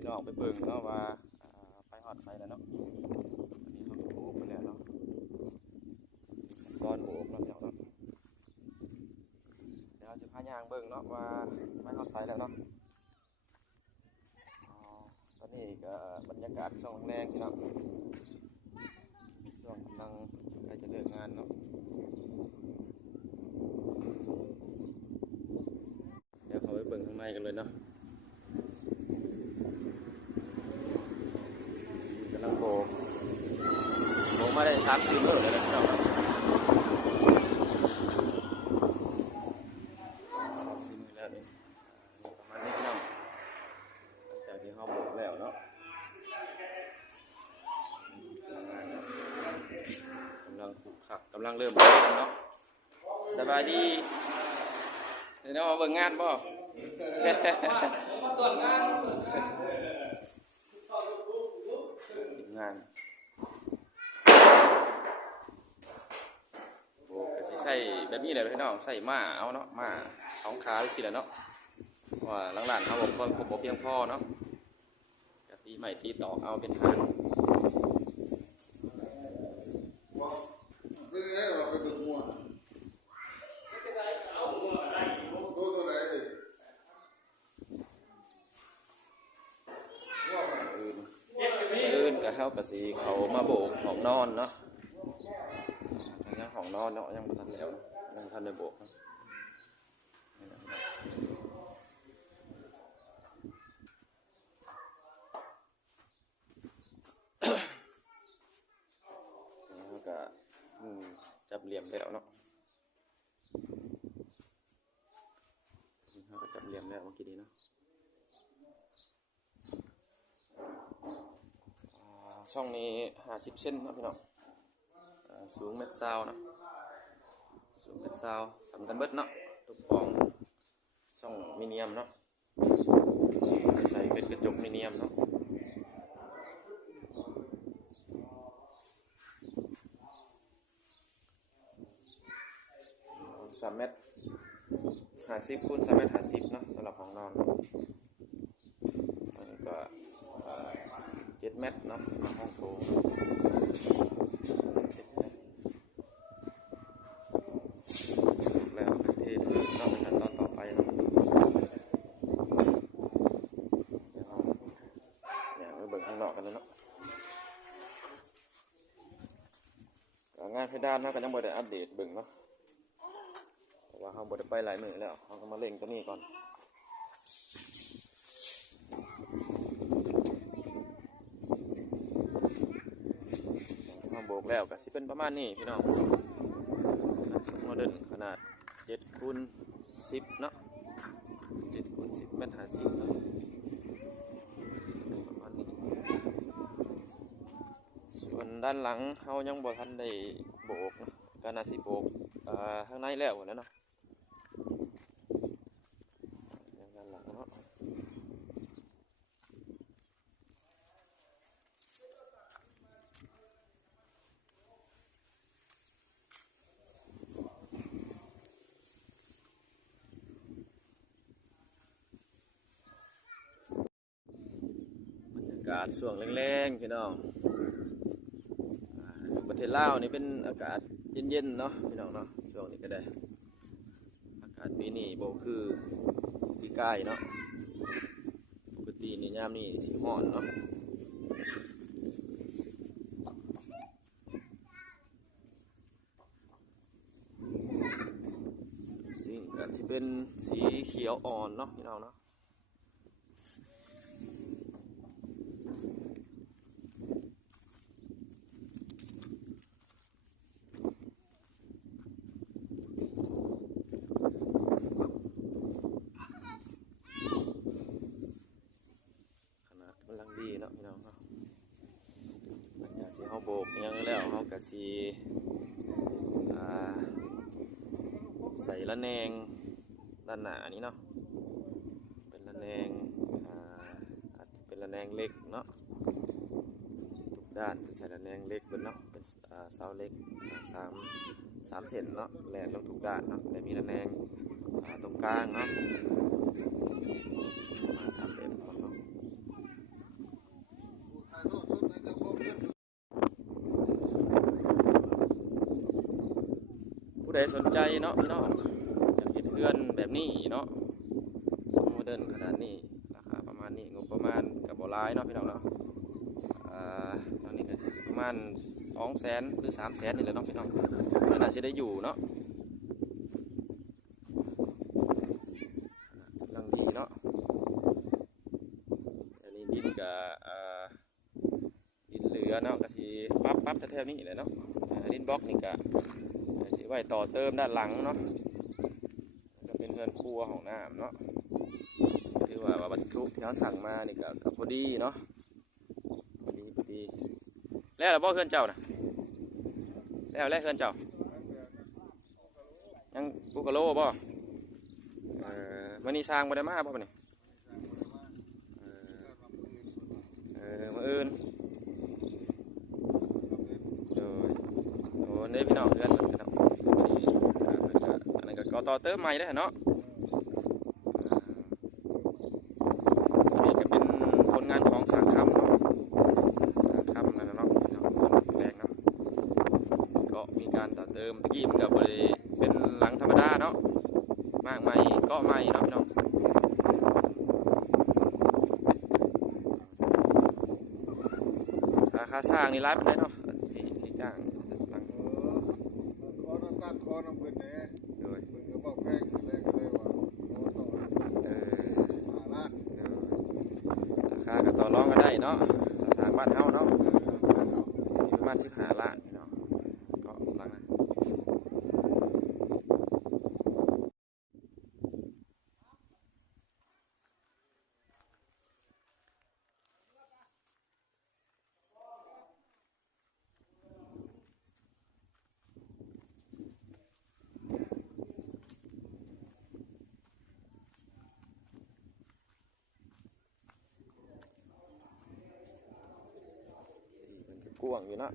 พี่น้องไปเบิ่งเนาะว่าไปฮอดไสแล้วเนาะอันนี้เขาโบกไปแล้วเนาะก้อนโบกแล้วพี่น้องเนาะเดี๋ยวจะพาย่างเบิ่งเนาะว่าไปฮอดไสแล้วเนาะตอนนี้ก็บรรยากาศช่วงแรงพี่น้องช่วงกำลังใกล้จะเลิกงานเนาะเดี๋ยวเขาไปเบิ่งข้างในกันเลยเนาะกำลังโบกมาได้3-4 มื้อเลยนะพี่น้อง3-4 มื้อแล้วนี่ประมาณนี้พี่น้องหลังจากที่เขาโบกแล้วเนาะกำลังขุกขักกำลังเริ่มเนาะสบายดีเดี๋ยวมาเบิ่งงานบ่งานโอ้ก็สิใส่แบบนี้แหละพี่น้องใส่ม้าเอาเนาะม้า2 ขาสิแหละเนาะว่าหลังๆเขาบ่เพียงพอเนาะก็ตีใหม่ตีตอกเอาเป็นฐานอื่นก็เฮาก็สิเขามาโบกห้องนอนเนาะยังห้องนอนเนาะยังบ่ทันแล้วยังทันได้โบกแล้วก็จับเหลี่ยมแล้วเนาะเขาก็จับเหลี่ยมแล้วเมื่อกี้นี้เนาะช่องนี้50 เซนนะพี่น้องสูง1.20 เนาะสูง1.20สำคัญเบิดเนาะตุ๊กปองช่องมิเนียมเนาะใส่เป็นกระจกมิเนียมเนาะ3.50 คูณ 3.50 เนาะสำหรับห้องนอนอันนี้ก็7 เมตรเนาะห้องโถงแล้วประเทศเราไปขั้นตอนต่อไปเนาะอย่างไปเบิ่งข้างนอกกันเลยเนาะงานเพดานเนาะก็ยังบ่ได้อัปเดตเบิ่งเนาะแต่ว่าเขาบ่ได้ไปหลายมื้อแล้วเขาก็มาเล่งตัวนี้ก่อนโบกแล้วก็สิเป็นประมาณนี้พี่น้องโมเดิร์นขนาด7 คูณ 10 เนาะ7 คูณ 10 เมตร 50 เนาะประมาณนี้ส่วนด้านหลังเขายังบ่ทันได้โบกนะก็น่าสิโบกข้างในแล้วนะเนาะด้านหลังเนาะอากาศช่วงแรงๆพี่น้องประเทศลาวนี่เป็นอากาศเย็นๆเนาะพี่น้องเนาะช่วงนี้ก็ได้อากาศปีนี้โบคือปีกายเนาะปกตินี่ยามนี่สิร้อนเนาะสิ่งก็ที่เป็นสีเขียวอ่อนเนาะพี่น้องเนาะดีเนาะพี่น้องเนาะหลังจากที่เขาโบกยังแล้วเขาก็สิใส่ระแนงด้านหน้านี้เนาะเป็นระแนงอาจจะเป็นระแนงเล็กเนาะทุกด้านจะใส่ระแนงเล็กบนเนาะเป็นเสาเล็ก3 เซนเนาะแหลกลงทุกด้านเนาะและมีระแนงตรงกลางเนาะมาทำแบบเนาะ ผู้ใดสนใจเนาะพี่น้องอยากเฮ็ดเรือนแบบนี้เนาะโมเดิร์นขนาดนี้ราคาประมาณนี้งบประมาณกับบ่หลายเนาะพี่น้องเนาะตอนนี้ก็สิประมาณ200,000หรือ300,000นี่แหละเนาะพี่น้องน่าจะได้อยู่เนาะกำลังดีเนาะอันนี้ดินกับดินเหลือเนาะก็สิปั๊บแถวๆนี้เลยเนาะดินบล็อกนี่ก็สิไว้ต่อเติมด้านหลังเนาะก็เป็นเรือนครัวของน้ำเนาะถือว่าวัตถุที่เขาสั่งมานี่ก็พอดีเนาะพอดีแล้วบ่เรือนเจ้านะแล้วเรือนเจ้ายังปูกะโลบ่วันนี้สร้างบ่ได้มาบ่นี่มื้ออื่นโอ้นี่พี่น้องเรือนกันเนาะอันนั้นก็ต่อเติมใหม่ได้เนาะนี่ก็เป็นผลงานของสร้างคำเนาะสร้างคำนั่นเนาะแรกเนาะก็มีการต่อเติมตะกี้มันก็บ่ได้เป็นหลังธรรมดาเนาะมากใหม่ก็ใหม่เนาะพี่น้องราคาสร้างนี่ร้ายปานใดเนาะที่จ้างหลังคอน้ำตั้งคอน้ำเพิ่นแหน่โดยเพิ่นก็บอกแพงแรกก็เลยว่าโอ้ต่อ15 ล้านราคาก็ต่อรองกันได้เนาะสร้างบ้านเฮาเนาะประมาณ15 ล้านเนาะก็หลังนะกว้างอยู่เนาะ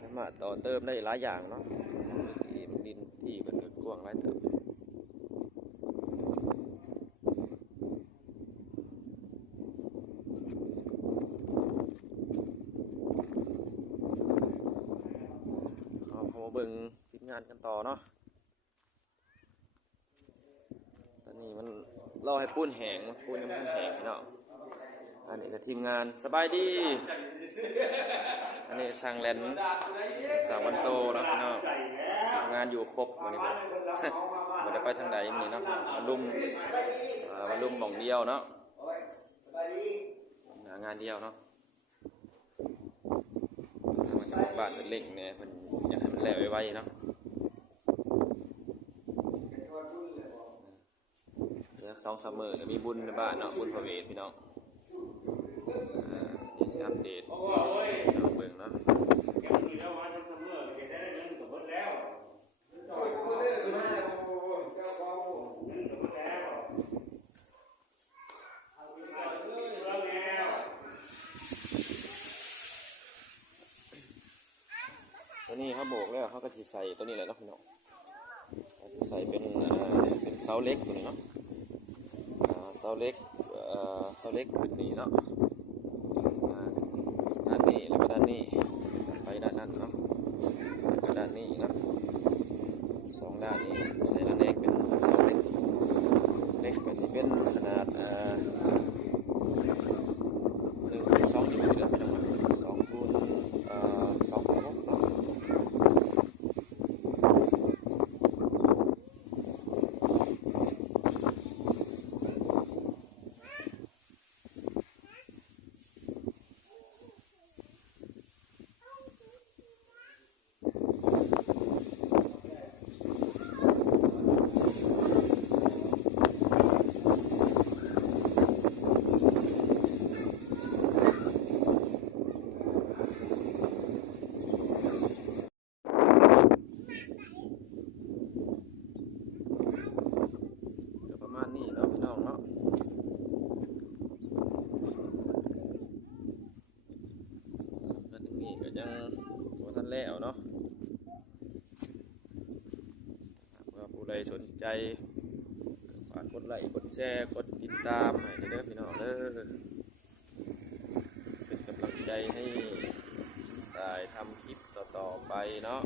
สามารถต่อเติมได้หลายอย่างเนาะที่มันดินที่มันก็กว้างหลายเติมเขามาเบิ่งทีมงานกันต่อเนาะตอนนี้มันรอให้ปูนแห้งปูนยังไม่แห้งเนาะอันนี้ก็ทีมงานสบายดีอันนี้ช่างแลนสาววันโตนะพี่น้องงานอยู่ครบวันนี้มันจะไปทางไหนนี่เนาะมาลุ่มหม่องเดียวเนาะงานเดียวเนาะถ้ามันจะบ้านเป็นเล็กเนี่ยมันอยากให้มันแหลวไวๆเนาะเดี๋ยว2-3 มื้อจะมีบุญในบ้านเนาะบุญพระเวทพี่น้องนี่สิอัปเดตเบิ่งเนาะตัวนี้เขาโบกแล้วเขาก็จะใส่ตัวนี้แหละเนาะพี่น้องจะใส่เป็นเสาเล็กตัวนี้เนาะเสาเล็กขึ้นนี่เนาะด้านนี้แล้วก็ด้านนี้ไปด้านนั้นเนาะแล้วก็ด้านนี้เนาะ2 ด้านนี้ใส่ระแนงเป็นเสาเล็กก็จะเป็นขนาด1-2 นิ้วแล้วพี่น้อง2x2.6เนาะประมาณนี้เนาะพี่น้องเนาะแล้วตรงนี้ก็ยังบ่ทันแล้วเนาะว่าผู้ใดสนใจฝากกดไลค์กดแชร์กดติดตามให้เด้อพี่น้องเด้อเป็นกำลังใจให้ได้ทำคลิปต่อไปเนาะ